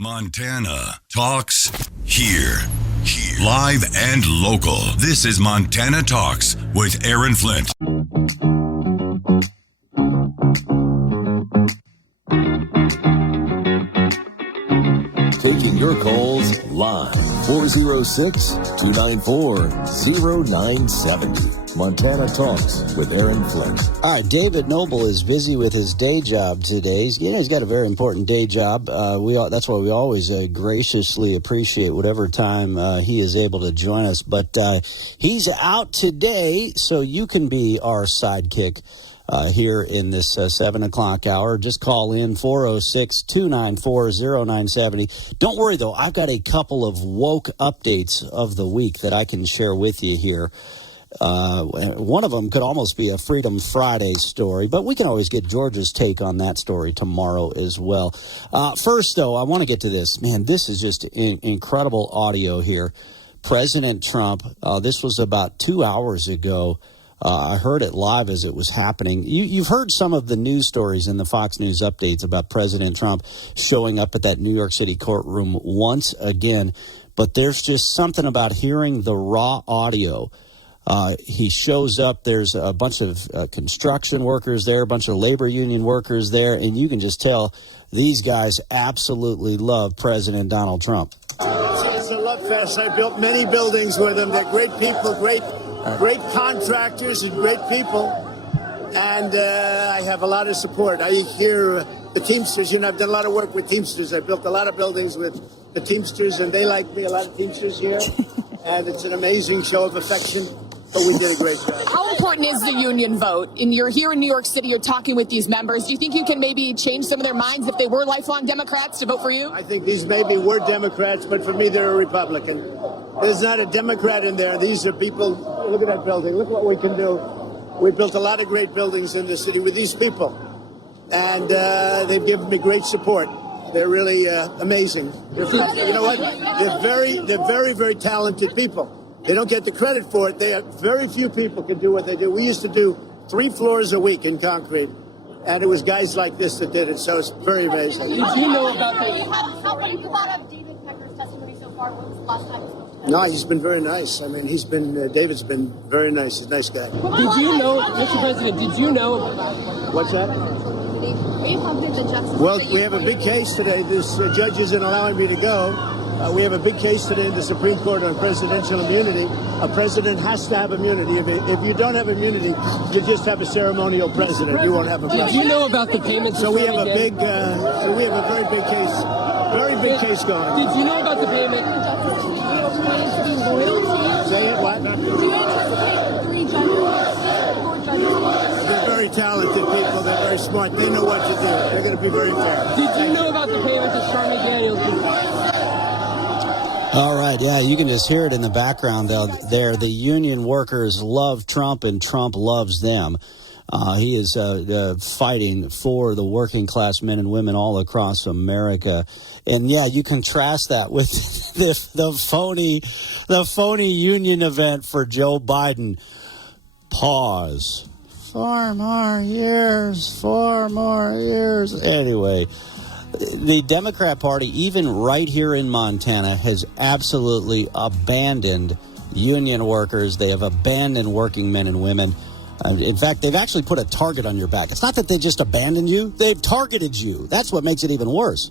Montana Talks here. Live and local. This is Montana Talks with Aaron Flint. Taking your calls live. 406-294-0970. Montana Talks with Aaron Flint. All right, David Noble is busy with his day job today. He's got a very important day job. That's why we always graciously appreciate whatever time he is able to join us. But he's out today, so you can be our sidekick here in this 7 o'clock hour. Just call in 406-294-0970. Don't worry, though. I've got a couple of woke updates of the week that I can share with you here. One of them could almost be a Freedom Friday story, but we can always get George's take on that story tomorrow as well. First, though, I want to get to this. Man, this is just incredible audio here. President Trump, this was about 2 hours ago. I heard it live as it was happening. You've heard some of the news stories in the Fox News updates about President Trump showing up at that New York City courtroom once again, but there's just something about hearing the raw audio. He shows up, there's a bunch of construction workers there, a bunch of labor union workers there, and you can just tell these guys absolutely love President Donald Trump. It's a love fest. I built many buildings with them. They're great people, great contractors and great people. And I have a lot of support. I hear the Teamsters, I've done a lot of work with Teamsters. I built a lot of buildings with the Teamsters, and they like me, a lot of Teamsters here. And it's an amazing show of affection. But we did a great job. How important is the union vote? And you're here in New York City, you're talking with these members. Do you think you can maybe change some of their minds if they were lifelong Democrats to vote for you? I think these maybe were Democrats, but for me, they're a Republican. There's not a Democrat in there. These are people. Look at that building. Look what we can do. We built a lot of great buildings in the city with these people. And they've given me great support. They're really amazing. You know what? They're very, very talented people. They don't get the credit for it. Very few people can do what they do. We used to do 3 floors a week in concrete, and it was guys like this that did it, so it's very amazing. Did you know about How have you thought of David Pecker's testimony so far? When was the last time you spoke to him? No, he's been very nice. I mean, David's been very nice. He's a nice guy. Did you know, Mr. President, did you know about... What's that? Are you confident that justice... Well, we have a big case today. This judge isn't allowing me to go. We have a big case today in the Supreme Court on presidential immunity. A president has to have immunity. If you don't have immunity, you just have a ceremonial president. You won't have a president. Did you know about the payments? So we have a very big case going. Did you know about the payment? Say it, what? Do you anticipate 3 judges, 4 judges? They're very talented people. They're very smart. They know what to do. They're going to be very fair. Did you know about the payment to Stormy Daniels? All right, yeah, you can just hear it in the background there. The union workers love Trump, and Trump loves them. He is fighting for the working class men and women all across America. And, yeah, you contrast that with the phony union event for Joe Biden. Pause. 4 more years. Anyway. The Democrat Party, even right here in Montana, has absolutely abandoned union workers. They have abandoned working men and women. In fact, they've actually put a target on your back. It's not that they just abandoned you. They've targeted you. That's what makes it even worse.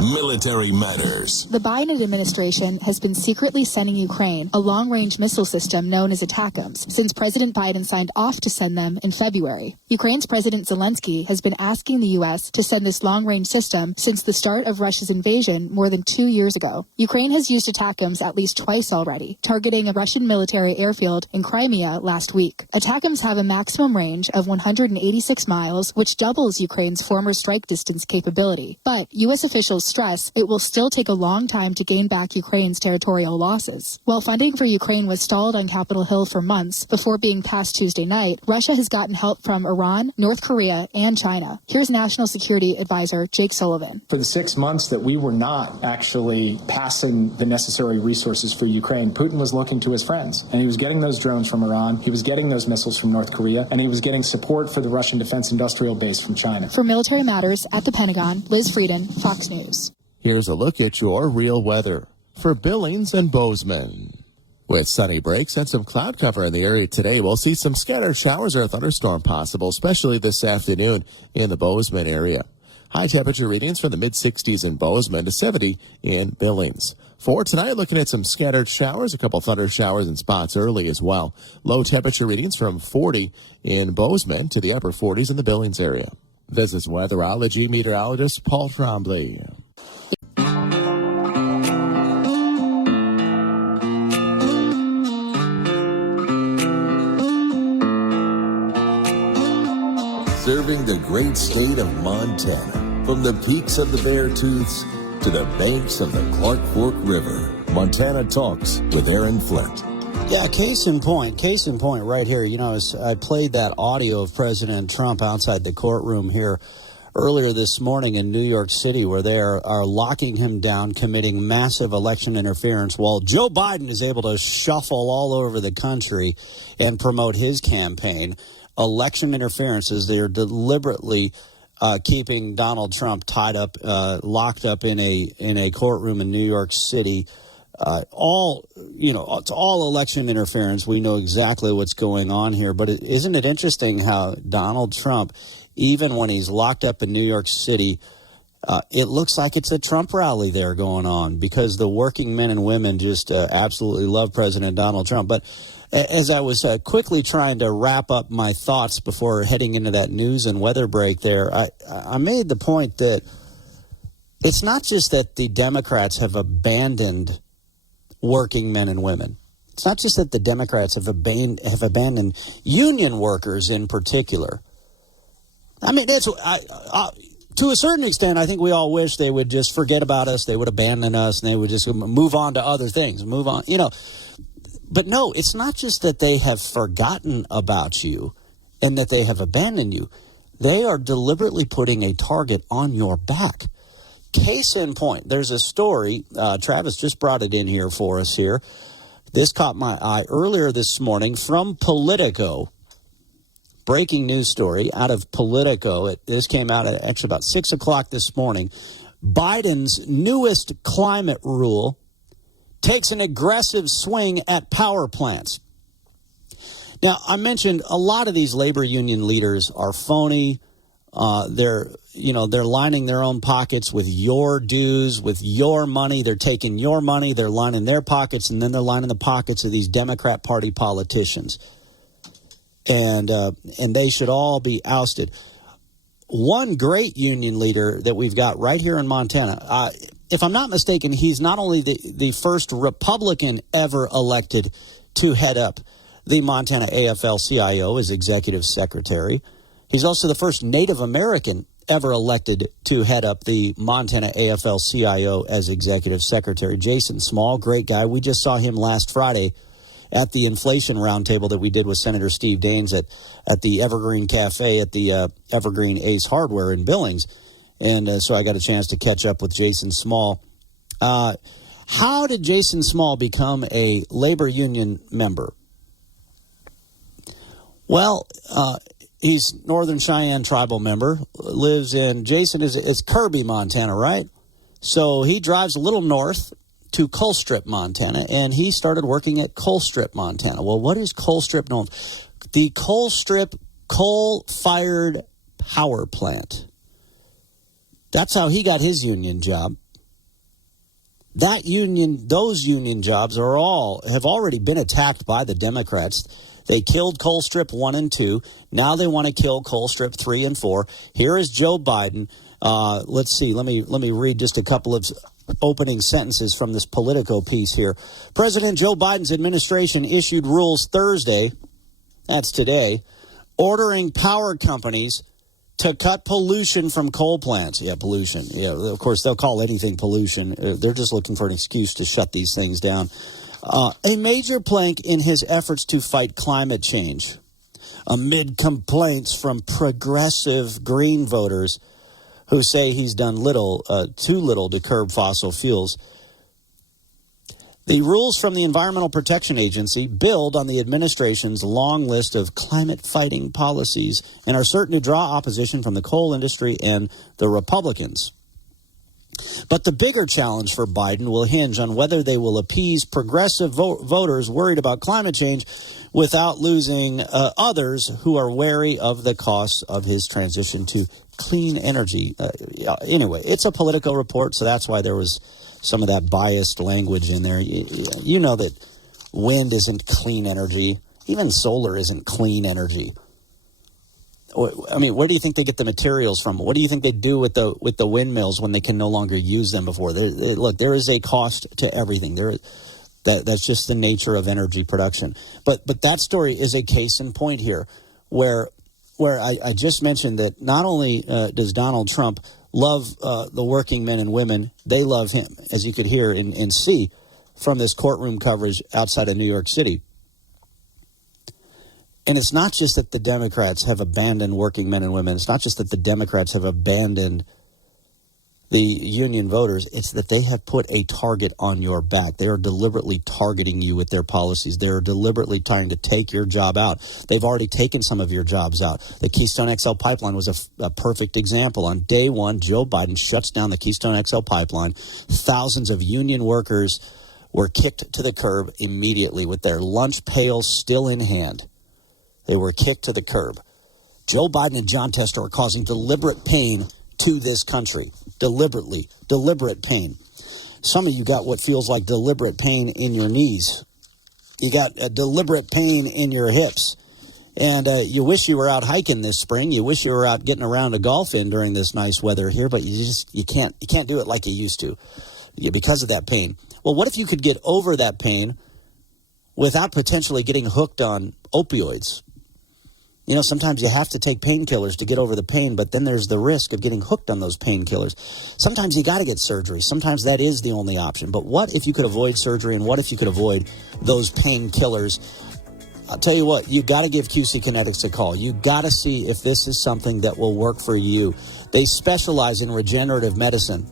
Military Matters. The Biden administration has been secretly sending Ukraine a long-range missile system known as ATACMS since President Biden signed off to send them in February. Ukraine's President Zelensky has been asking the U.S. to send this long-range system since the start of Russia's invasion more than 2 years ago. Ukraine has used ATACMS at least twice already, targeting a Russian military airfield in Crimea last week. ATACMS have a maximum range of 186 miles, which doubles Ukraine's former strike distance capability. But U.S. officials stress, it will still take a long time to gain back Ukraine's territorial losses. While funding for Ukraine was stalled on Capitol Hill for months before being passed Tuesday night, Russia has gotten help from Iran, North Korea, and China. Here's National Security Advisor Jake Sullivan. For the 6 months that we were not actually passing the necessary resources for Ukraine, Putin was looking to his friends, and he was getting those drones from Iran, he was getting those missiles from North Korea, and he was getting support for the Russian defense industrial base from China. For Military Matters at the Pentagon, Liz Frieden, Fox News. Here's a look at your real weather for Billings and Bozeman. With sunny breaks and some cloud cover in the area today, we'll see some scattered showers or a thunderstorm possible, especially this afternoon in the Bozeman area. High temperature readings from the mid-60s in Bozeman to 70 in Billings. For tonight, looking at some scattered showers, a couple thunder showers in spots early as well. Low temperature readings from 40 in Bozeman to the upper 40s in the Billings area. This is weatherology meteorologist Paul Trombley. Serving the great state of Montana. From the peaks of the Beartooths to the banks of the Clark Fork River. Montana Talks with Aaron Flint. Yeah, case in point right here. You know, I played that audio of President Trump outside the courtroom here earlier this morning in New York City, where they are locking him down, committing massive election interference, while Joe Biden is able to shuffle all over the country and promote his campaign. Election interference is they're deliberately keeping Donald Trump tied up, locked up in a courtroom in New York City. It's all election interference. We know exactly what's going on here. But isn't it interesting how Donald Trump, even when he's locked up in New York City, it looks like it's a Trump rally there going on, because the working men and women just absolutely love President Donald Trump. But as I was quickly trying to wrap up my thoughts before heading into that news and weather break there, I made the point that it's not just that the Democrats have abandoned working men and women. It's not just that the Democrats have abandoned union workers in particular. I mean, to a certain extent, I think we all wish they would just forget about us, they would abandon us, and they would just move on to other things, move on, But no, it's not just that they have forgotten about you and that they have abandoned you. They are deliberately putting a target on your back. Case in point, there's a story, Travis just brought it in here for us here. This caught my eye earlier this morning from Politico. Breaking news story out of Politico. This came out at actually about 6 o'clock this morning. Biden's newest climate rule takes an aggressive swing at power plants. Now, I mentioned a lot of these labor union leaders are phony. They're lining their own pockets with your dues, with your money. They're taking your money, they're lining their pockets, and then they're lining the pockets of these Democrat Party politicians. And they should all be ousted. One great union leader that we've got right here in Montana, if I'm not mistaken, he's not only the first Republican ever elected to head up the Montana AFL-CIO as executive secretary. He's also the first Native American ever elected to head up the Montana AFL-CIO as executive secretary. Jason Small, great guy. We just saw him last Friday at the inflation roundtable that we did with Senator Steve Daines at the Evergreen Cafe at the Evergreen Ace Hardware in Billings. And so I got a chance to catch up with Jason Small. How did Jason Small become a labor union member? Well, he's Northern Cheyenne tribal member, lives in, Jason is Kirby, Montana, right? So he drives a little north to Colstrip, Montana, and he started working at Colstrip, Montana. Well, what is Colstrip known? The Colstrip coal-fired power plant. That's how he got his union job. Those union jobs have already been attacked by the Democrats. They killed Colstrip 1 and 2. Now they want to kill Colstrip 3 and 4. Here is Joe Biden. Let's see. Let me read just a couple of opening sentences from this Politico piece here. President Joe Biden's administration issued rules Thursday, that's today, ordering power companies to cut pollution from coal plants. Yeah, pollution. Yeah, of course, they'll call anything pollution. They're just looking for an excuse to shut these things down. A major plank in his efforts to fight climate change, amid complaints from progressive green voters who say he's done too little to curb fossil fuels. The rules from the Environmental Protection Agency build on the administration's long list of climate-fighting policies and are certain to draw opposition from the coal industry and the Republicans. But the bigger challenge for Biden will hinge on whether they will appease progressive voters worried about climate change without losing others who are wary of the costs of his transition to clean energy. Anyway, it's a Politico report, so that's why there was some of that biased language in there. You know that wind isn't clean energy. Even solar isn't clean energy. I mean, where do you think they get the materials from? What do you think they do with the windmills when they can no longer use them before? Look, there is a cost to everything. That's just the nature of energy production. But that story is a case in point here, where I just mentioned that not only does Donald Trump love the working men and women, they love him, as you could hear and see from this courtroom coverage outside of New York City. And it's not just that the Democrats have abandoned working men and women. It's not just that the Democrats have abandoned the union voters. It's that they have put a target on your back. They are deliberately targeting you with their policies. They're deliberately trying to take your job out. They've already taken some of your jobs out. The Keystone XL pipeline was a perfect example. On day one, Joe Biden shuts down the Keystone XL pipeline. Thousands of union workers were kicked to the curb immediately with their lunch pails still in hand. They were kicked to the curb. Joe Biden and John Tester are causing deliberate pain to this country. Deliberate pain. Some of you got what feels like deliberate pain in your knees. You got a deliberate pain in your hips. And you wish you were out hiking this spring. You wish you were out getting around a golf in during this nice weather here, but you can't do it like you used to because of that pain. Well, what if you could get over that pain without potentially getting hooked on opioids? You know, sometimes you have to take painkillers to get over the pain, but then there's the risk of getting hooked on those painkillers. Sometimes you got to get surgery. Sometimes that is the only option. But what if you could avoid surgery, and what if you could avoid those painkillers? I'll tell you what, you got to give QC Kinetics a call. You got to see if this is something that will work for you. They specialize in regenerative medicine.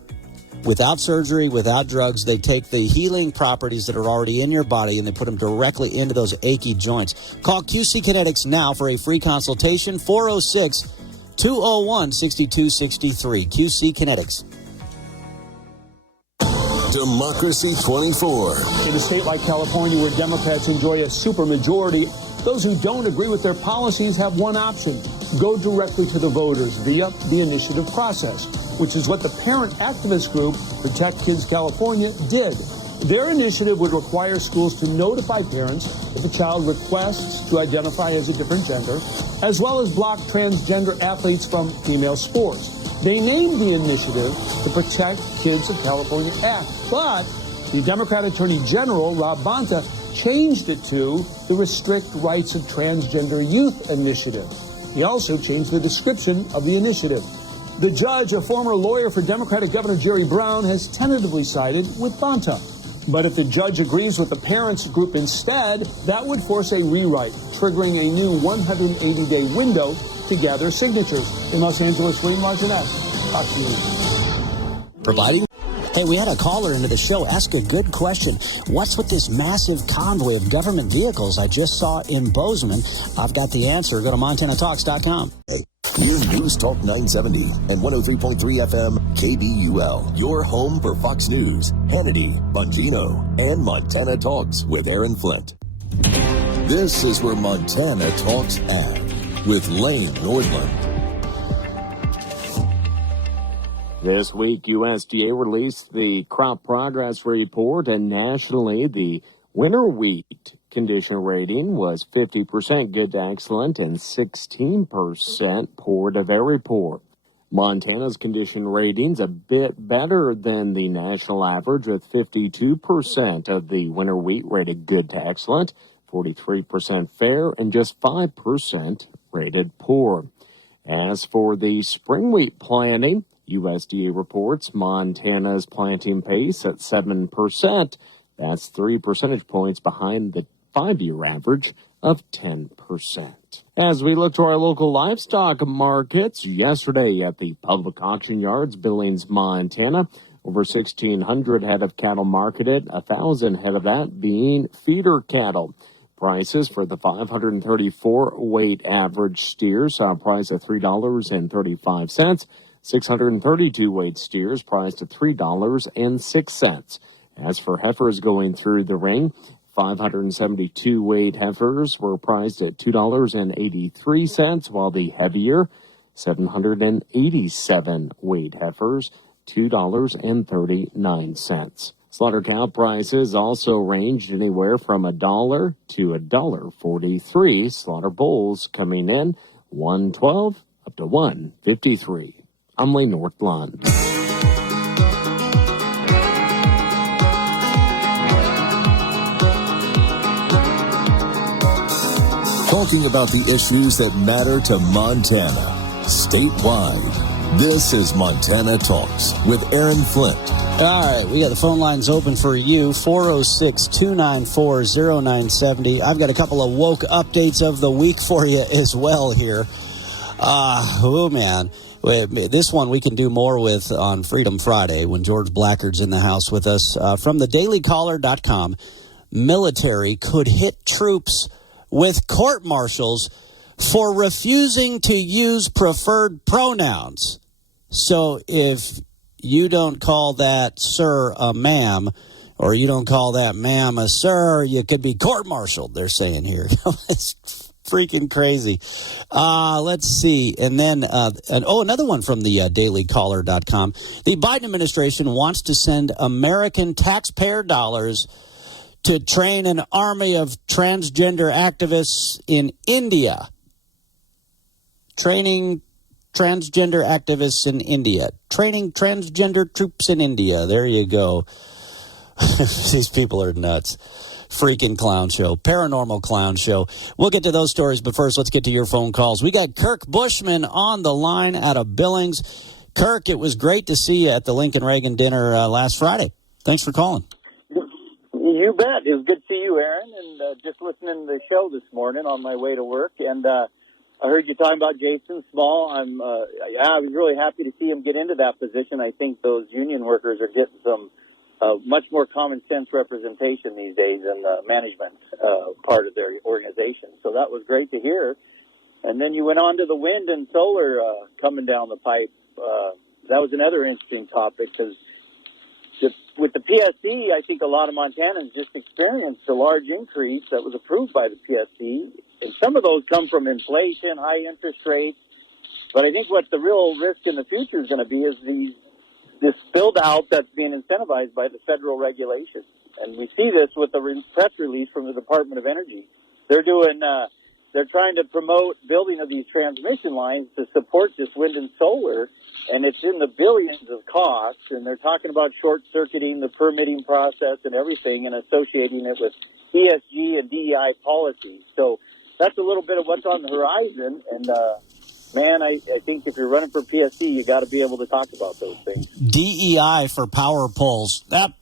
Without surgery, without drugs, they take the healing properties that are already in your body and they put them directly into those achy joints. Call QC Kinetics now for a free consultation, 406-201-6263. QC Kinetics. Democracy 24. In a state like California, where Democrats enjoy a supermajority, those who don't agree with their policies have one option: go directly to the voters via the initiative process, which is what the parent activist group Protect Kids California did. Their initiative would require schools to notify parents if a child requests to identify as a different gender, as well as block transgender athletes from female sports. They named the initiative the Protect Kids of California Act, but the Democrat Attorney General, Rob Bonta, changed it to the Restrict Rights of Transgender Youth Initiative. He also changed the description of the initiative. The judge, a former lawyer for Democratic Governor Jerry Brown, has tentatively sided with Bonta. But if the judge agrees with the parents group instead, that would force a rewrite, triggering a new 180-day window to gather signatures. In Los Angeles, William Martinez, Fox News. Providing. Hey, we had a caller into the show ask a good question. What's with this massive convoy of government vehicles I just saw in Bozeman? I've got the answer. Go to MontanaTalks.com. New News Talk 970 and 103.3 FM KBUL. Your home for Fox News, Hannity, Bongino, and Montana Talks with Aaron Flint. This is where Montana Talks at with Lane Nordland. This week, USDA released the crop progress report, and nationally, the winter wheat condition rating was 50% good to excellent and 16% poor to very poor. Montana's condition rating's a bit better than the national average, with 52% of the winter wheat rated good to excellent, 43% fair, and just 5% rated poor. As for the spring wheat planting, USDA reports Montana's planting pace at 7%. That's 3 percentage points behind the 5-year average of 10%. As we look to our local livestock markets, yesterday at the public auction yards, Billings, Montana, over 1,600 head of cattle marketed, 1,000 head of that being feeder cattle. Prices for the 534 weight average steers saw a price of $3.35. 632 weight steers priced at $3.06. As for heifers going through the ring, 572 weight heifers were priced at $2.83, while the heavier 787 weight heifers, $2.39. Slaughter cow prices also ranged anywhere from $1 to $1.43. Slaughter bulls coming in $1.12 up to $1.53. I'm Lee Northland. Talking about the issues that matter to Montana, statewide. This is Montana Talks with Aaron Flint. All right, we got the phone lines open for you, 406-294-0970. I've got a couple of woke updates of the week for you as well here. Oh, man. This one we can do more with on Freedom Friday when George Blackard's in the house with us. From the dailycaller.com, military could hit troops with court-martials for refusing to use preferred pronouns. So if you don't call that sir a ma'am, or you don't call that ma'am a sir, you could be court-martialed, they're saying here. It's freaking crazy. Let's see. And then, another one from the dailycaller.com. The Biden administration wants to send American taxpayer dollars to train an army of transgender activists in India. Training transgender activists in India. Training transgender troops in India. There you go. These people are nuts. Freaking clown show. Paranormal clown show. We'll get to those stories, but first, let's get to your phone calls. We got Kirk Bushman on the line out of Billings. Kirk, it was great to see you at the Lincoln Reagan dinner last Friday. Thanks for calling. You bet. It was good to see you, Aaron, and just listening to the show this morning on my way to work. And I heard you talking about Jason Small. I was really happy to see him get into that position. I think those union workers are getting some much more common sense representation these days in the management part of their organization. So that was great to hear. And then you went on to the wind and solar coming down the pipe. That was another interesting topic because with the PSC, I think a lot of Montanans just experienced a large increase that was approved by the PSC. And some of those come from inflation, high interest rates. But I think what the real risk in the future is going to be is this build out that's being incentivized by the federal regulations. And we see this with the press release from the Department of Energy. They're trying to promote building of these transmission lines to support this wind and solar, and it's in the billions of costs, and they're talking about short-circuiting the permitting process and everything and associating it with ESG and DEI policies. So that's a little bit of what's on the horizon, and man, I think if you're running for PSC, you got to be able to talk about those things. DEI for power poles. That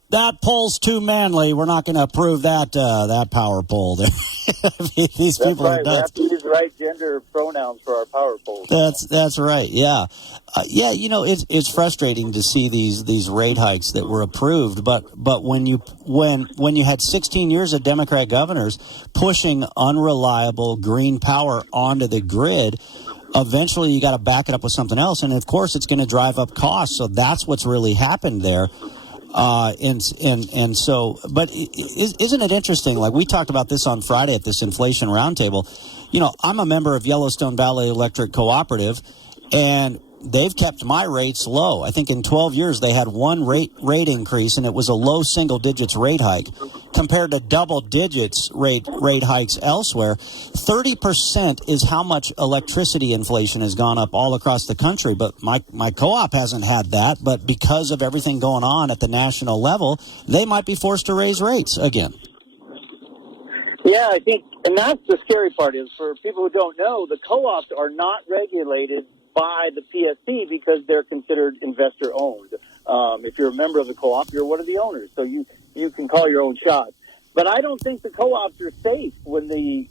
pole's too manly. We're not going to approve that power pole. These people right. are nuts. We have to use the right gender pronouns for our power poles. That's right. Yeah, it's frustrating to see these rate hikes that were approved. But when you had 16 years of Democrat governors pushing unreliable green power onto the grid, eventually you got to back it up with something else, and of course it's going to drive up costs. So that's what's really happened there. And so, but isn't it interesting? Like we talked about this on Friday at this inflation roundtable. I'm a member of Yellowstone Valley Electric Cooperative, and they've kept my rates low. I think in 12 years they had one rate increase, and it was a low single digits rate hike compared to double digits rate hikes elsewhere. 30% is how much electricity inflation has gone up all across the country. But my co-op hasn't had that. But because of everything going on at the national level, they might be forced to raise rates again. Yeah, I think, and that's the scary part is for people who don't know, the co-ops are not regulated by the PSC because they're considered investor-owned. If you're a member of the co-op, you're one of the owners, so you can call your own shots. But I don't think the co-ops are safe when the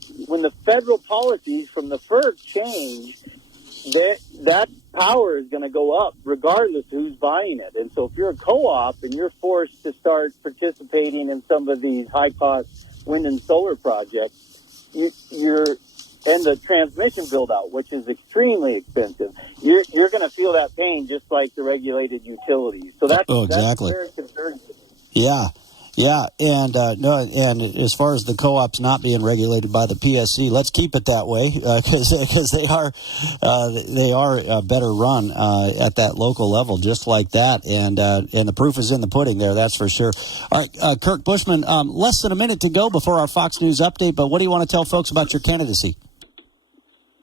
federal policies from the FERC change. That power is going to go up regardless of who's buying it. And so if you're a co-op and you're forced to start participating in some of these high-cost wind and solar projects, and the transmission build-out, which is extremely expensive, you're going to feel that pain just like the regulated utilities. So that's very concerning. Yeah, and and as far as the co-ops not being regulated by the PSC, let's keep it that way because they are better run at that local level, just like that, and the proof is in the pudding there, that's for sure. All right, Kirk Bushman, less than a minute to go before our Fox News update, but what do you want to tell folks about your candidacy?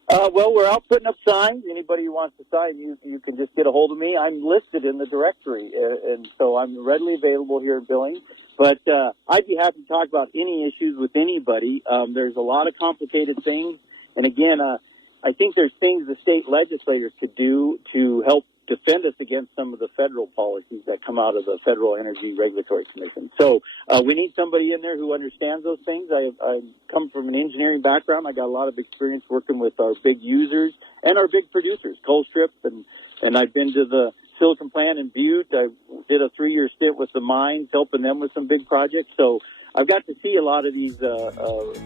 Well, we're out putting up signs. Anybody who wants to sign, you can just get a hold of me. I'm listed in the directory, and so I'm readily available here in Billings. But I'd be happy to talk about any issues with anybody. There's a lot of complicated things. And again, I think there's things the state legislators could do to help defend us against some of the federal policies that come out of the Federal Energy Regulatory Commission. So we need somebody in there who understands those things. I come from an engineering background. I got a lot of experience working with our big users and our big producers, Colstrip, and I've been to the Silicon Plant in Butte. I did a 3-year stint with the mines, helping them with some big projects. So I've got to see a lot of these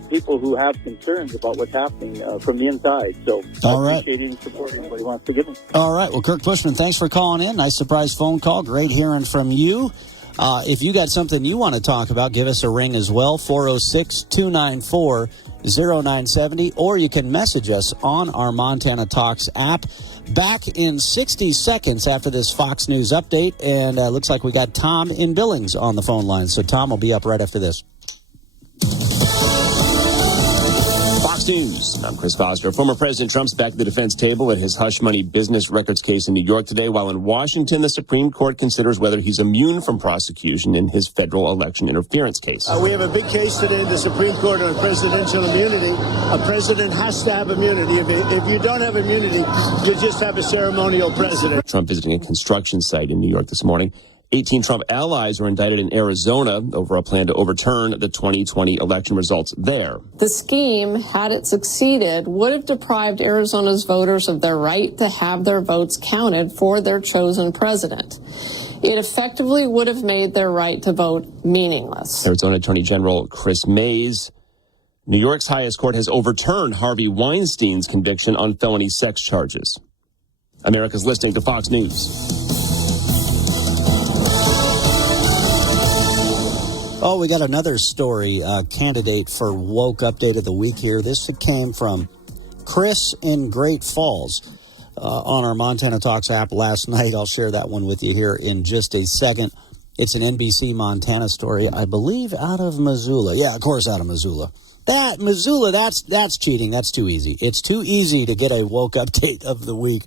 people who have concerns about what's happening from the inside. So I appreciate any support anybody wants to give me. All right. Well, Kirk Bushman, thanks for calling in. Nice surprise phone call. Great hearing from you. If you got something you want to talk about, give us a ring as well, 406-294-0970, or you can message us on our Montana Talks app. Back in 60 seconds after this Fox News update, and looks like we got Tom in Billings on the phone line. So Tom will be up right after this. Fox News. I'm Chris Foster. Former President Trump's back at the defense table at his hush money business records case in New York today, while in Washington, the Supreme Court considers whether he's immune from prosecution in his federal election interference case. We have a big case today in the Supreme Court on presidential immunity. A president has to have immunity. If you don't have immunity, you just have a ceremonial president. Trump visiting a construction site in New York this morning. 18 Trump allies were indicted in Arizona over a plan to overturn the 2020 election results there. The scheme, had it succeeded, would have deprived Arizona's voters of their right to have their votes counted for their chosen president. It effectively would have made their right to vote meaningless. Arizona Attorney General Chris Mays. New York's highest court has overturned Harvey Weinstein's conviction on felony sex charges. America's listening to Fox News. Oh, we got another story, candidate for Woke Update of the Week here. This came from Chris in Great Falls on our Montana Talks app last night. I'll share that one with you here in just a second. It's an NBC Montana story, I believe, out of Missoula. Yeah, of course, out of Missoula. Missoula, that's cheating. That's too easy. It's too easy to get a Woke Update of the Week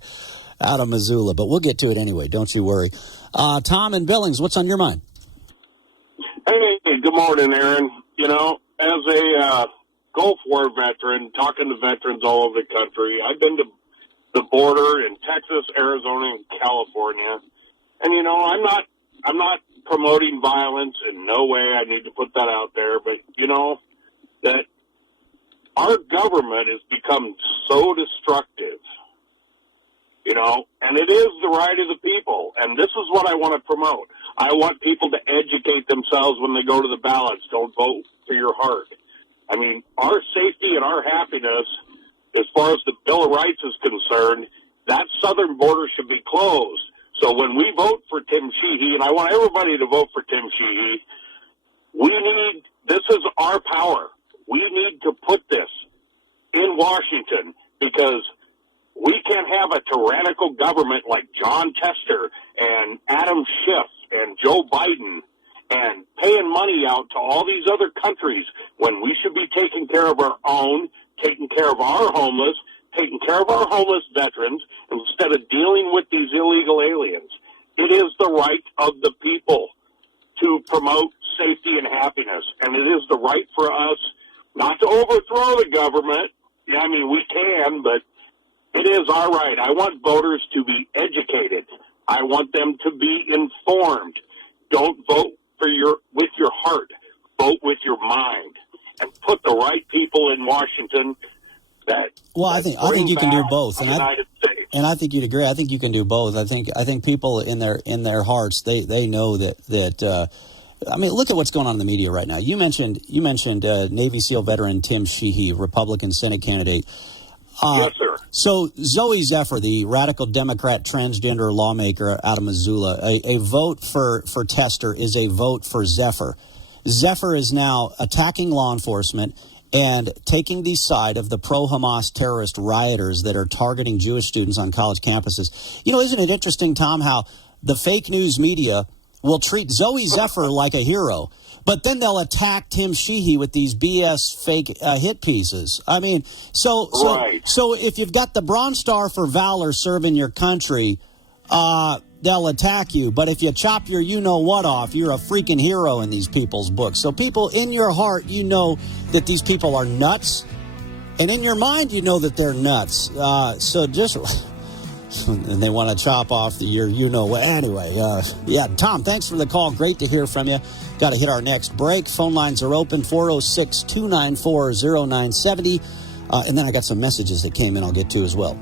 out of Missoula, but we'll get to it anyway. Don't you worry. Tom in Billings, what's on your mind? Hey, good morning, Aaron. You know, as a Gulf War veteran, talking to veterans all over the country, I've been to the border in Texas, Arizona, and California. And, you know, I'm not promoting violence in no way. I need to put that out there. But, you know, that our government has become so destructive, you know, and it is the right of the people. And this is what I want to promote. I want people to educate themselves when they go to the ballots. Don't vote for your heart. I mean, our safety and our happiness, as far as the Bill of Rights is concerned, that southern border should be closed. So when we vote for Tim Sheehy, and I want everybody to vote for Tim Sheehy, this is our power. We need to put this in Washington because we can't have a tyrannical government like John Tester and Adam Schiff and Joe Biden and paying money out to all these other countries when we should be taking care of our own, taking care of our homeless, taking care of our homeless veterans instead of dealing with these illegal aliens. It is the right of the people to promote safety and happiness, and it is the right for us not to overthrow the government. I mean, we can, but It is all right. I want voters to be educated. I want them to be informed. Don't vote with your heart. Vote with your mind, and put the right people in Washington. I think you can do both, and I think you'd agree. I think you can do both. I think people in their hearts they know that. I mean, look at what's going on in the media right now. You mentioned Navy SEAL veteran Tim Sheehy, Republican Senate candidate. Yes, sir. So Zoe Zephyr, the radical Democrat transgender lawmaker out of Missoula, a vote for Tester is a vote for Zephyr. Zephyr is now attacking law enforcement and taking the side of the pro-Hamas terrorist rioters that are targeting Jewish students on college campuses. You know, isn't it interesting, Tom, how the fake news media will treat Zoe Zephyr like a hero, but then they'll attack Tim Sheehy with these BS fake hit pieces. I mean, so if you've got the Bronze Star for Valor serving your country, they'll attack you. But if you chop your you-know-what off, you're a freaking hero in these people's books. So people, in your heart, you know that these people are nuts. And in your mind, you know that they're nuts. And they want to chop off your you-know-what. Anyway, Tom, thanks for the call. Great to hear from you. Got to hit our next break. Phone lines are open, 406-294-0970. And then I got some messages that came in I'll get to as well.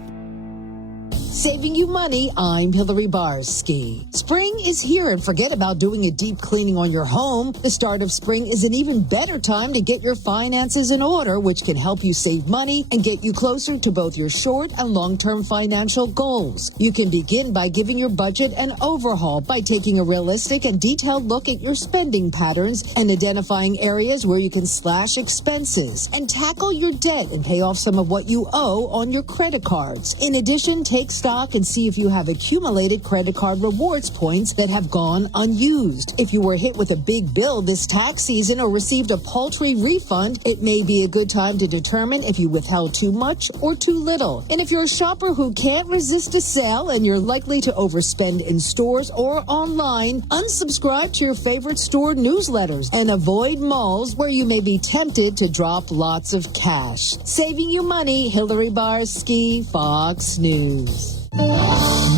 Saving you money, I'm Hillary Barsky. Spring is here, and forget about doing a deep cleaning on your home. The start of spring is an even better time to get your finances in order, which can help you save money and get you closer to both your short and long-term financial goals. You can begin by giving your budget an overhaul by taking a realistic and detailed look at your spending patterns and identifying areas where you can slash expenses and tackle your debt and pay off some of what you owe on your credit cards. In addition, take stock and see if you have accumulated credit card rewards points that have gone unused. If you were hit with a big bill this tax season or received a paltry refund, it may be a good time to determine if you withheld too much or too little. And if you're a shopper who can't resist a sale and you're likely to overspend in stores or online, unsubscribe to your favorite store newsletters and avoid malls where you may be tempted to drop lots of cash. Saving you money, Hillary Barsky, Fox News.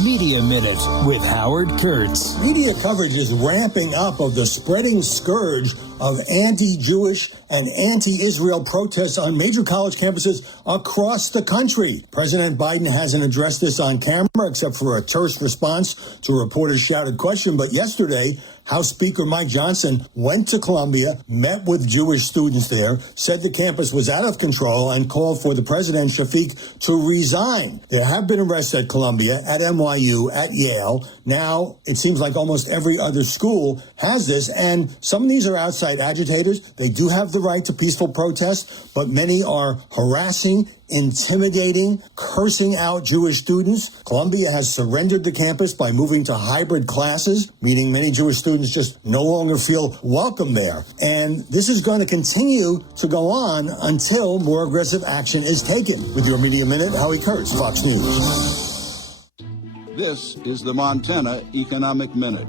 Media Minute with Howard Kurtz. Media coverage is ramping up of the spreading scourge of anti-Jewish and anti-Israel protests on major college campuses across the country. President Biden hasn't addressed this on camera except for a terse response to a reporter's shouted question. But yesterday, House Speaker Mike Johnson went to Columbia, met with Jewish students there, said the campus was out of control, and called for the president, Shafiq, to resign. There have been arrests at Columbia, at NYU, at Yale. Now, it seems like almost every other school has this, and some of these are outside agitators. They do have the right to peaceful protest, but many are harassing, intimidating, cursing out Jewish students. Columbia has surrendered the campus by moving to hybrid classes, meaning many Jewish students just no longer feel welcome there. And this is going to continue to go on until more aggressive action is taken. With your Media Minute, Howie Kurtz, Fox News. This is the Montana Economic Minute.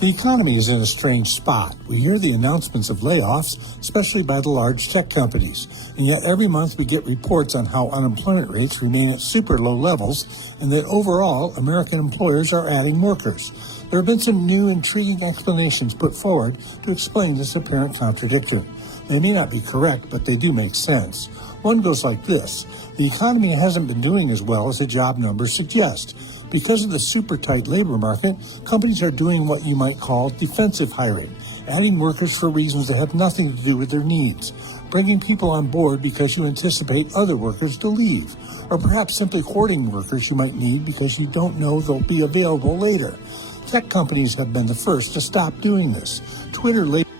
The economy is in a strange spot. We hear the announcements of layoffs, especially by the large tech companies. And yet every month we get reports on how unemployment rates remain at super low levels and that overall American employers are adding workers. There have been some new intriguing explanations put forward to explain this apparent contradiction. They may not be correct, but they do make sense. One goes like this. The economy hasn't been doing as well as the job numbers suggest. Because of the super tight labor market, companies are doing what you might call defensive hiring, adding workers for reasons that have nothing to do with their needs, bringing people on board because you anticipate other workers to leave, or perhaps simply hoarding workers you might need because you don't know they'll be available later. Tech companies have been the first to stop doing this. Twitter later.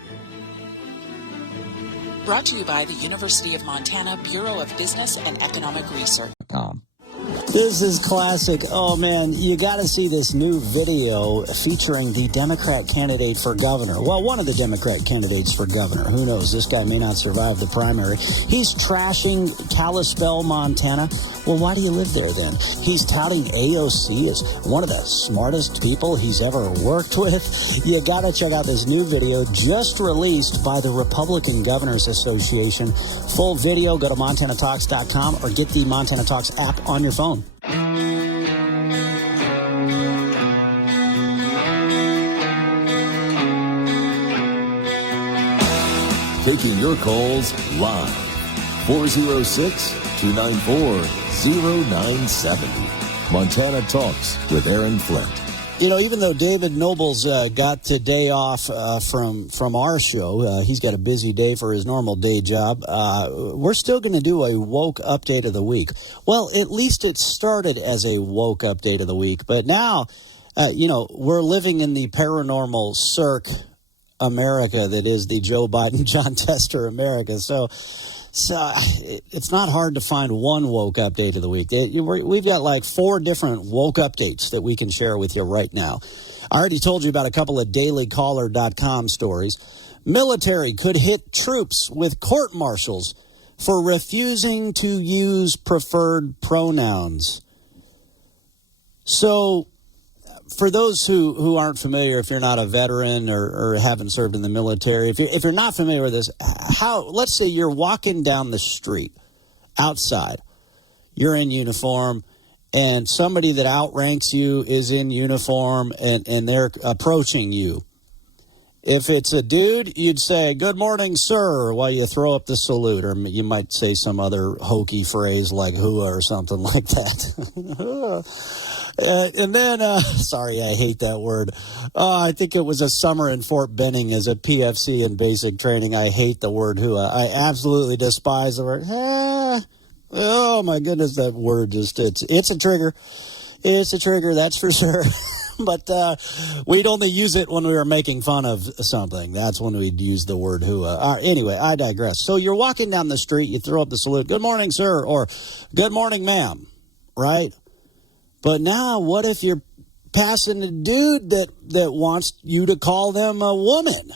Brought to you by the University of Montana Bureau of Business and Economic Research. This is classic. Oh, man, you got to see this new video featuring the Democrat candidate for governor. Well, one of the Democrat candidates for governor. Who knows? This guy may not survive the primary. He's trashing Kalispell, Montana. Well, why do you live there then? He's touting AOC as one of the smartest people he's ever worked with. You got to check out this new video just released by the Republican Governors Association. Full video, go to MontanaTalks.com or get the Montana Talks app on your phone. Taking your calls live. 406-294-0970. Montana Talks with Aaron Flint. You know, even though David Noble's got today off from our show, he's got a busy day for his normal day job, we're still going to do a woke update of the week. Well, at least it started as a woke update of the week, but now, we're living in the paranormal cirque America that is the Joe Biden, John Tester America. So it's not hard to find one woke update of the week. We've got like 4 different woke updates that we can share with you right now. I already told you about a couple of dailycaller.com stories. Military could hit troops with court martials for refusing to use preferred pronouns. So for those who aren't familiar, if you're not a veteran or haven't served in the military, if you're not familiar with this, let's say you're walking down the street outside, you're in uniform, and somebody that outranks you is in uniform and they're approaching you. If it's a dude, you'd say, "Good morning, sir," while you throw up the salute, or you might say some other hokey phrase like "hooah" or something like that. And then, sorry, I hate that word. I think it was a summer in Fort Benning as a PFC in basic training. I hate the word hooah. I absolutely despise the word. Oh, my goodness, that word just, it's a trigger. It's a trigger, that's for sure. But we'd only use it when we were making fun of something. That's when we'd use the word hooah. Anyway, I digress. So you're walking down the street, you throw up the salute, "Good morning, sir," or "Good morning, ma'am," right? But now, what if you're passing a dude that wants you to call them a woman?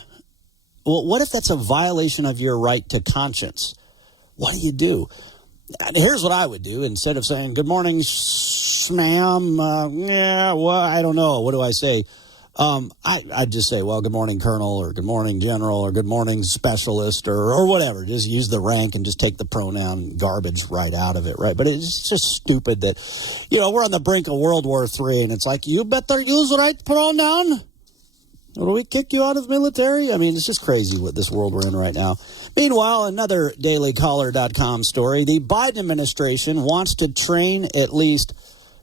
Well, what if that's a violation of your right to conscience? What do? And here's what I would do. Instead of saying, "Good morning, ma'am," I don't know. What do I say? I'd just say, "Well, good morning, Colonel," or "Good morning, General," or "Good morning, Specialist," or whatever. Just use the rank and just take the pronoun garbage right out of it, right? But it's just stupid that, we're on the brink of World War III, and it's like, you better use the right pronoun. Will we kick you out of the military? I mean, it's just crazy what this world we're in right now. Meanwhile, another dailycaller.com story. The Biden administration wants to train at least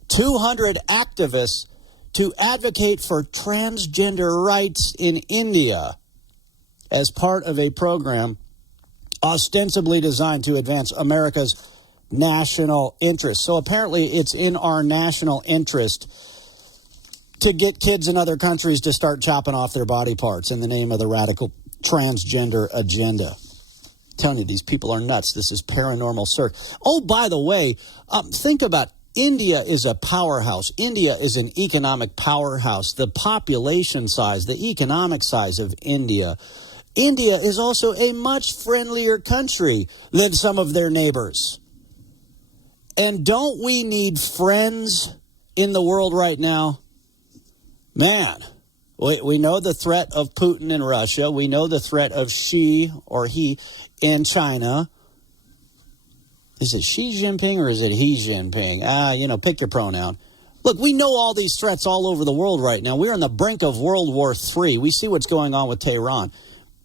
200 activists to advocate for transgender rights in India as part of a program ostensibly designed to advance America's national interest. So apparently it's in our national interest to get kids in other countries to start chopping off their body parts in the name of the radical transgender agenda. I'm telling you, these people are nuts. This is paranormal cirque. Oh, by the way, think about India is a powerhouse. India is an economic powerhouse. The population size, the economic size of India. India is also a much friendlier country than some of their neighbors. And don't we need friends in the world right now? Man, we know the threat of Putin in Russia. We know the threat of she or he in China. Is it Xi Jinping or is it he Jinping? Pick your pronoun. Look, we know all these threats all over the world right now. We're on the brink of World War III. We see what's going on with Tehran.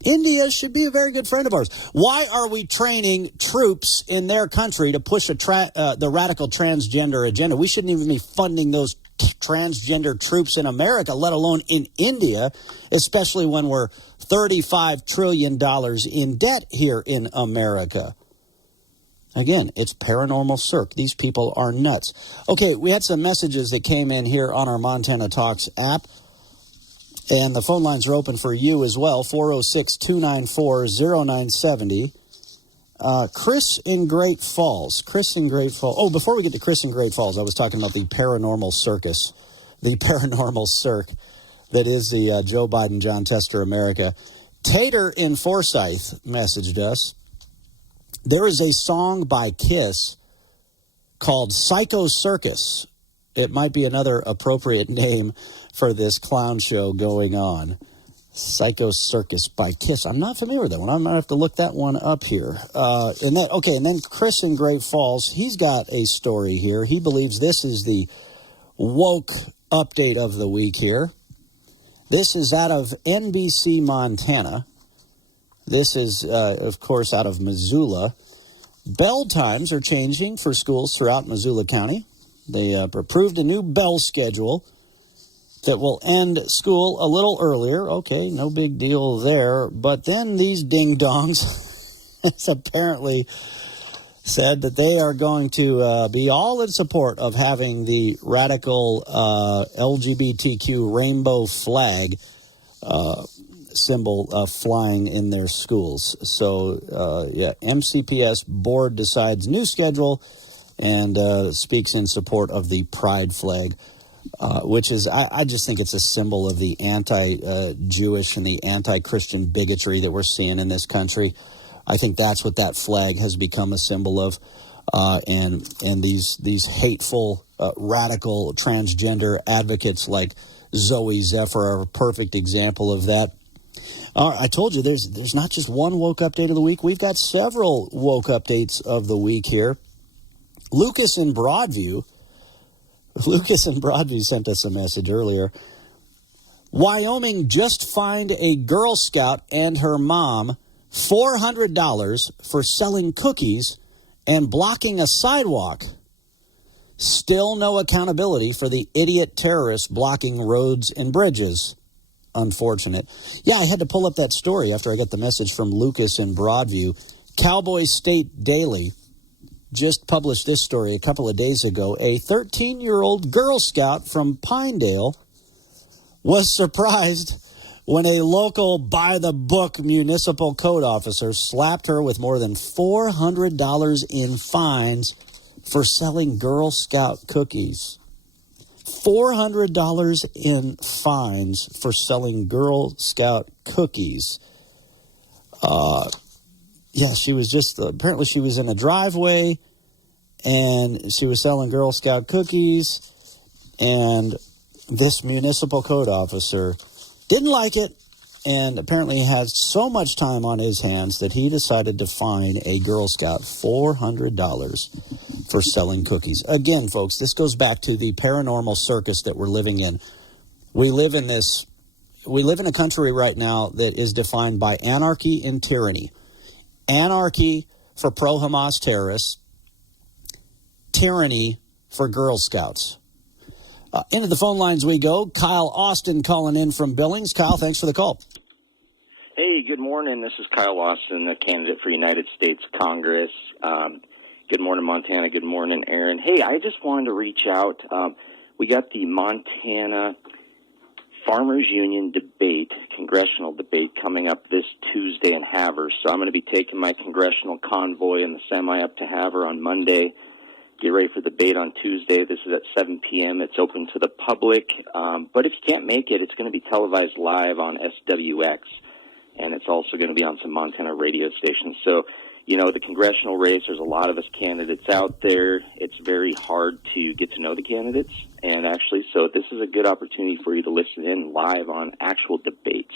India should be a very good friend of ours. Why are we training troops in their country to push the radical transgender agenda? We shouldn't even be funding those transgender troops in America, let alone in India, especially when we're $35 trillion in debt here in America. Again, it's paranormal cirque. These people are nuts. Okay, we had some messages that came in here on our Montana Talks app. And the phone lines are open for you as well, 406-294-0970. Chris in Great Falls. Oh, before we get to Chris in Great Falls, I was talking about the paranormal circus, the paranormal cirque that is the Joe Biden, John Tester America. Tater in Forsyth messaged us. There is a song by Kiss called Psycho Circus. It might be another appropriate name for this clown show going on. Psycho Circus by Kiss. I'm not familiar with that one. I'm going to have to look that one up here. And then Chris in Great Falls, he's got a story here. He believes this is the woke update of the week here. This is out of NBC, Montana. This is, of course, out of Missoula. Bell times are changing for schools throughout Missoula County. They approved a new bell schedule that will end school a little earlier. Okay, no big deal there. But then these ding-dongs has apparently said that they are going to be all in support of having the radical LGBTQ rainbow flag symbol flying in their schools. So, MCPS board decides new schedule and speaks in support of the pride flag. Which is, I just think it's a symbol of the anti-Jewish and the anti-Christian bigotry that we're seeing in this country. I think that's what that flag has become a symbol of. And these hateful, radical transgender advocates like Zoe Zephyr are a perfect example of that. I told you there's not just one woke update of the week. We've got several woke updates of the week here. Lucas in Broadview sent us a message earlier. Wyoming just fined a Girl Scout and her mom $400 for selling cookies and blocking a sidewalk. Still no accountability for the idiot terrorists blocking roads and bridges. Unfortunate. Yeah, I had to pull up that story after I got the message from Lucas in Broadview. Cowboy State Daily just published this story a couple of days ago. A 13-year-old Girl Scout from Pinedale was surprised when a local by-the-book municipal code officer slapped her with more than $400 in fines for selling Girl Scout cookies. $400 in fines for selling Girl Scout cookies. She was apparently she was in a driveway and she was selling Girl Scout cookies, and this municipal code officer didn't like it and apparently had so much time on his hands that he decided to fine a Girl Scout $400 for selling cookies. Again, folks, this goes back to the paranormal circus that we're living in. We live in a country right now that is defined by anarchy and tyranny. Anarchy for pro-Hamas terrorists, tyranny for Girl Scouts. Into the phone lines we go. Kyle Austin calling in from Billings. Kyle, thanks for the call. Hey, good morning. This is Kyle Austin, the candidate for United States Congress. Good morning, Montana. Good morning, Aaron. Hey, I just wanted to reach out. We got the Montana Farmers Union debate, congressional debate, coming up this Tuesday in Havre. So I'm going to be taking my congressional convoy in the semi up to Havre on Monday. Get ready for the debate on Tuesday. This is at 7 p.m. It's open to the public. But if you can't make it, it's going to be televised live on SWX. And it's also going to be on some Montana radio stations. So, the congressional race, there's a lot of us candidates out there. It's very hard to get to know the candidates. And actually, so this is a good opportunity for you to listen in live on actual debates.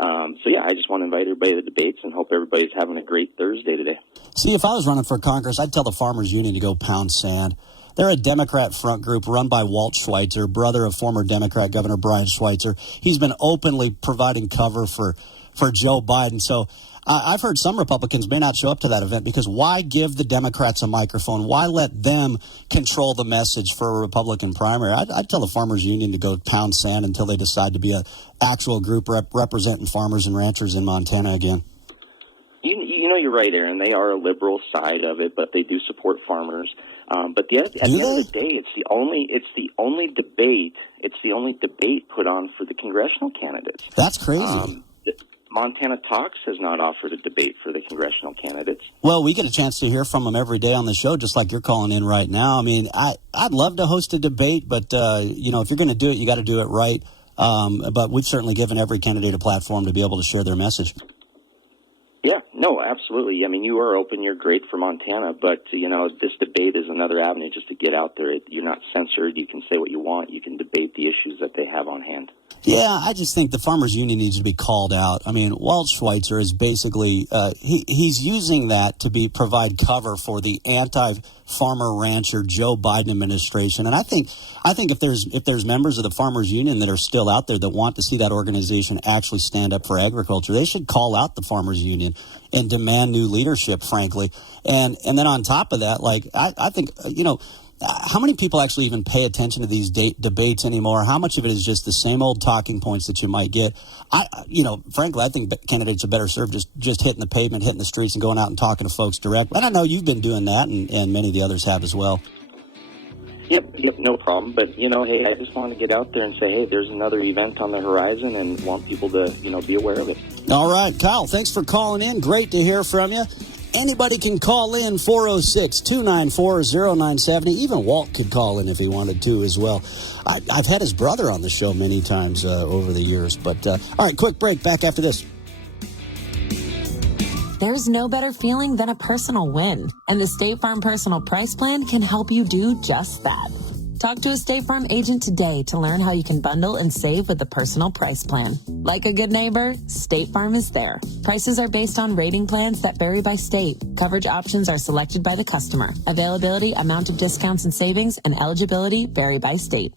I just want to invite everybody to the debates and hope everybody's having a great Thursday today. See, if I was running for Congress, I'd tell the Farmers Union to go pound sand. They're a Democrat front group run by Walt Schweitzer, brother of former Democrat Governor Brian Schweitzer. He's been openly providing cover for Joe Biden. So I've heard some Republicans may not show up to that event because why give the Democrats a microphone? Why let them control the message for a Republican primary? I'd tell the Farmers Union to go pound sand until they decide to be an actual group representing farmers and ranchers in Montana again. You're right, Aaron. They are a liberal side of it, but they do support farmers. But at the end of the day, it's the only debate. It's the only debate put on for the congressional candidates. That's crazy. Montana Talks has not offered a debate for the congressional candidates. Well, we get a chance to hear from them every day on the show, just like you're calling in right now. I mean, I'd love to host a debate, but, if you're going to do it, you got to do it right. But we've certainly given every candidate a platform to be able to share their message. Yeah, no, absolutely. I mean, you are open. You're great for Montana. But, this debate is another avenue just to get out there. You're not censored. You can say what you want. You can debate the issues that they have on hand. Yeah, I just think the Farmers Union needs to be called out. I mean, Walt Schweitzer is basically he's using that to provide cover for the anti-farmer rancher Joe Biden administration. And I think if there's members of the Farmers Union that are still out there that want to see that organization actually stand up for agriculture, they should call out the Farmers Union and demand new leadership, frankly. And then on top of that, I think how many people actually even pay attention to these debates anymore? How much of it is just the same old talking points that you might get? Frankly, I think candidates are better served just hitting the pavement, hitting the streets, and going out and talking to folks direct. And I know you've been doing that, and many of the others have as well. Yep, no problem. But, hey, I just want to get out there and say, hey, there's another event on the horizon and want people to, be aware of it. All right, Kyle, thanks for calling in. Great to hear from you. Anybody can call in, 406-294-0970. Even Walt could call in if he wanted to as well. I've had his brother on the show many times over the years. But, all right, quick break. Back after this. There's no better feeling than a personal win. And the State Farm Personal Price Plan can help you do just that. Talk to a State Farm agent today to learn how you can bundle and save with the Personal Price Plan. Like a good neighbor, State Farm is there. Prices are based on rating plans that vary by state. Coverage options are selected by the customer. Availability, amount of discounts and savings, and eligibility vary by state.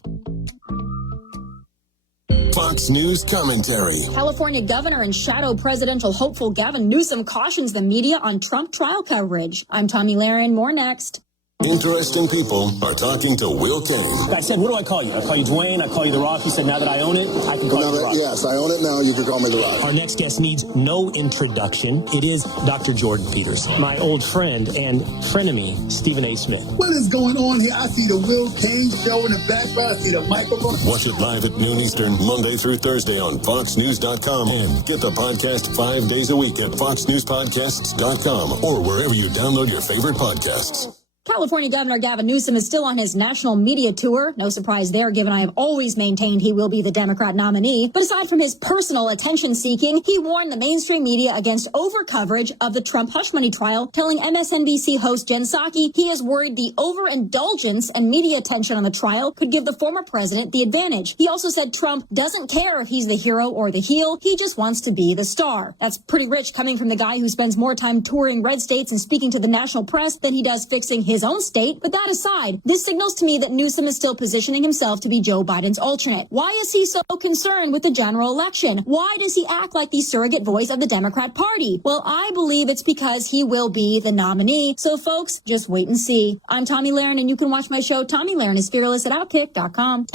Fox News commentary. California governor and shadow presidential hopeful Gavin Newsom cautions the media on Trump trial coverage. I'm Tommy Lahren. More next. Interesting people are talking to Will Kane. I said, what do I call you? I call you Dwayne. I call you The Rock. He said, now that I own it, I can call you The Rock. Yes, I own it now. You can call me The Rock. Our next guest needs no introduction. It is Dr. Jordan Peterson, my old friend and frenemy, Stephen A. Smith. What is going on here? I see the Will Kane show in the background. I see the microphone. Watch it live at noon Eastern, Monday through Thursday on FoxNews.com. And get the podcast 5 days a week at FoxNewsPodcasts.com or wherever you download your favorite podcasts. California Governor Gavin Newsom is still on his national media tour. No surprise there, given I have always maintained he will be the Democrat nominee. But aside from his personal attention-seeking, he warned the mainstream media against over-coverage of the Trump hush money trial, telling MSNBC host Jen Psaki he is worried the overindulgence and media attention on the trial could give the former president the advantage. He also said Trump doesn't care if he's the hero or the heel. He just wants to be the star. That's pretty rich coming from the guy who spends more time touring red states and speaking to the national press than he does fixing his own state. But that aside, this signals to me that Newsom is still positioning himself to be Joe Biden's alternate. Why is he so concerned with the general election? Why does he act like the surrogate voice of the Democrat Party? Well, I believe it's because he will be the nominee. So folks, just wait and see. I'm Tommy Lahren, and you can watch my show Tommy Lahren is Fearless at Outkick.com.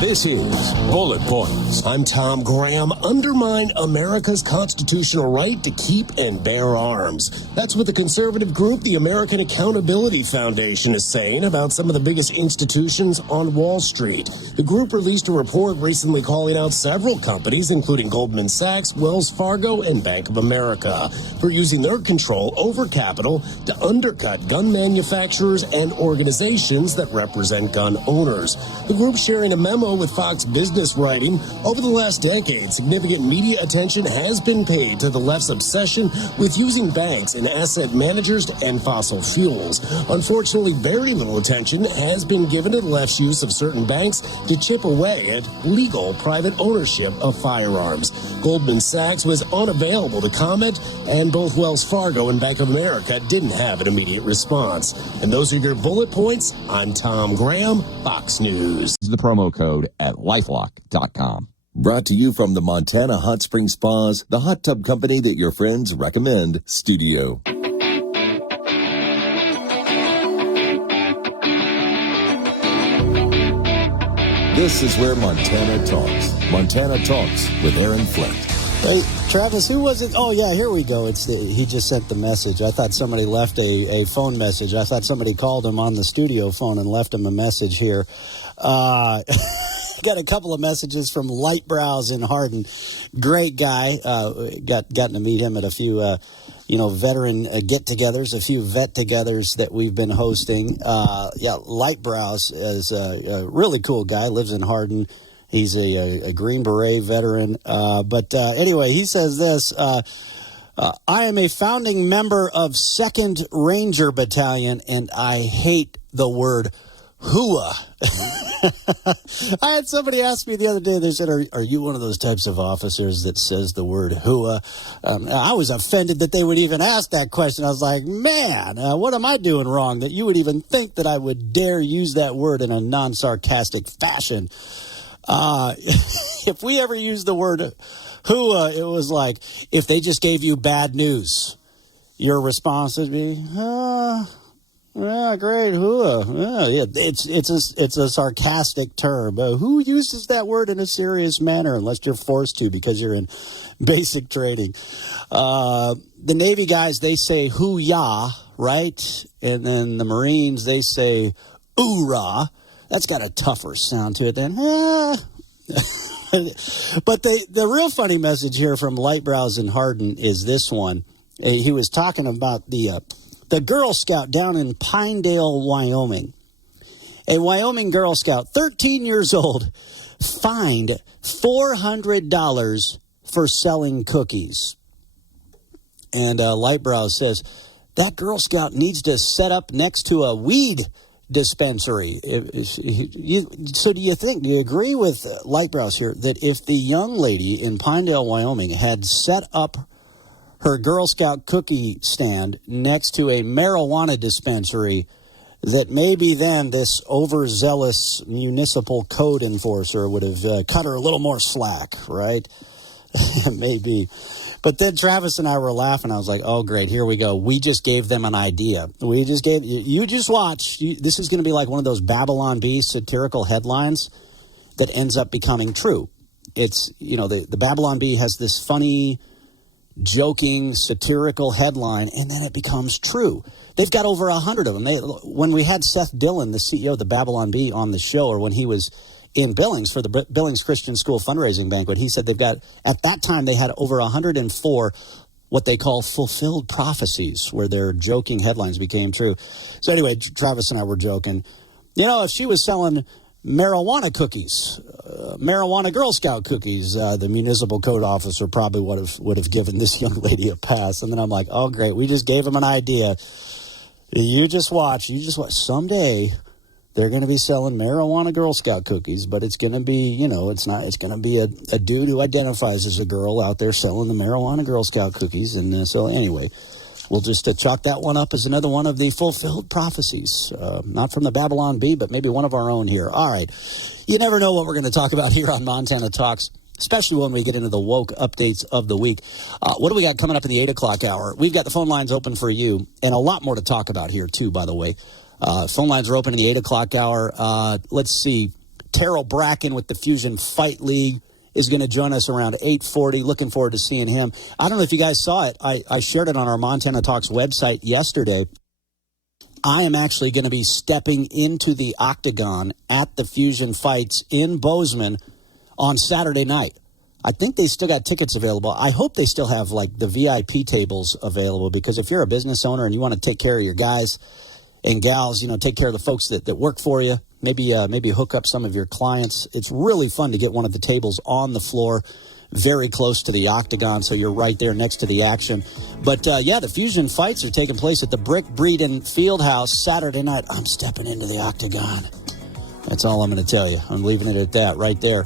This is Bullet Points. I'm Tom Graham. Undermine America's constitutional right to keep and bear arms. That's what the conservative group, the American Accountability Foundation, is saying about some of the biggest institutions on Wall Street. The group released a report recently calling out several companies, including Goldman Sachs, Wells Fargo, and Bank of America, for using their control over capital to undercut gun manufacturers and organizations that represent gun owners. The group sharing a memo with Fox Business writing, over the last decade, significant media attention has been paid to the left's obsession with using banks and asset managers and fossil fuels. Unfortunately, very little attention has been given to the left's use of certain banks to chip away at legal private ownership of firearms. Goldman Sachs was unavailable to comment, and both Wells Fargo and Bank of America didn't have an immediate response. And those are your bullet points. I'm Tom Graham, Fox News. The promo code at LifeLock.com. Brought to you from the Montana Hot Spring Spas, the hot tub company that your friends recommend, Studio. This is where Montana talks. Montana Talks with Aaron Flint. Hey, Travis, who was it? Oh, yeah, here we go. He just sent the message. I thought somebody left a phone message. I thought somebody called him on the studio phone and left him a message here. got a couple of messages from Light Brows in Hardin. Great guy. Gotten to meet him at a few, veteran get-togethers, a few vet-togethers that we've been hosting. Light Brows is a really cool guy, lives in Hardin. He's a Green Beret veteran. But anyway, he says this, I am a founding member of 2nd Ranger Battalion, and I hate the word hooah. I had somebody ask me the other day, they said, are you one of those types of officers that says the word hooah? I was offended that they would even ask that question. I was like, man, what am I doing wrong that you would even think that I would dare use that word in a non-sarcastic fashion? If we ever used the word hooah, it was like if they just gave you bad news, your response would be, yeah, great, hooah. Yeah, it's a sarcastic term. Who uses that word in a serious manner unless you're forced to because you're in basic training? The Navy guys, they say hoo-yah, right? And then the Marines, they say oorah. That's got a tougher sound to it than But the real funny message here from Light Brows in Hardin is this one. He was talking about the Girl Scout down in Pinedale, Wyoming. A Wyoming Girl Scout, 13 years old, fined $400 for selling cookies. And Lightbrow says, that Girl Scout needs to set up next to a weed dispensary. So do you agree with Lightbrows here that if the young lady in Pinedale, Wyoming had set up her Girl Scout cookie stand next to a marijuana dispensary, that maybe then this overzealous municipal code enforcer would have cut her a little more slack, right? Maybe. But then Travis and I were laughing. I was like, oh, great, here we go. We just gave them an idea. You just watch. This is going to be like one of those Babylon Bee satirical headlines that ends up becoming true. It's, the Babylon Bee has this funny, joking, satirical headline, and then it becomes true. They've got over 100 of them. When we had Seth Dillon, the CEO of the Babylon Bee, on the show, or when he was in Billings for the Billings Christian School fundraising banquet, he said at that time they had over 104 what they call fulfilled prophecies, where their joking headlines became true. So anyway, Travis and I were joking. If she was selling marijuana cookies, marijuana Girl Scout cookies, the municipal code officer probably would have given this young lady a pass. And then I'm like, oh, great, we just gave him an idea. You just watch. Someday they're going to be selling marijuana Girl Scout cookies, but it's going to be, it's going to be a dude who identifies as a girl out there selling the marijuana Girl Scout cookies. And so anyway, we'll just chalk that one up as another one of the fulfilled prophecies. Not from the Babylon Bee, but maybe one of our own here. All right. You never know what we're going to talk about here on Montana Talks, especially when we get into the woke updates of the week. What do we got coming up in the 8 o'clock hour? We've got the phone lines open for you, and a lot more to talk about here, too, by the way. Phone lines are open in the 8 o'clock hour. Let's see. Terrell Bracken with the Fusion Fight League is going to join us around 8:40. Looking forward to seeing him. I don't know if you guys saw it. I shared it on our Montana Talks website yesterday. I am actually going to be stepping into the octagon at the Fusion Fights in Bozeman on Saturday night. I think they still got tickets available. I hope they still have the VIP tables available, because if you're a business owner and you want to take care of your guys and gals, take care of the folks that work for you, maybe hook up some of your clients. It's really fun to get one of the tables on the floor, very close to the octagon, so you're right there next to the action. But, the Fusion Fights are taking place at the Brick Breeden Fieldhouse Saturday night. I'm stepping into the octagon. That's all I'm going to tell you. I'm leaving it at that right there.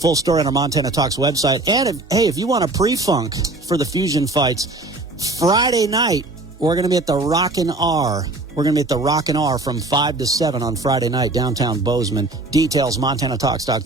Full story on our Montana Talks website. And, if you want a pre-funk for the Fusion Fights, Friday night, we're going to be at the Rockin' R. We're going to be at the Rockin' R from 5 to 7 on Friday night, downtown Bozeman. Details, MontanaTalks.com.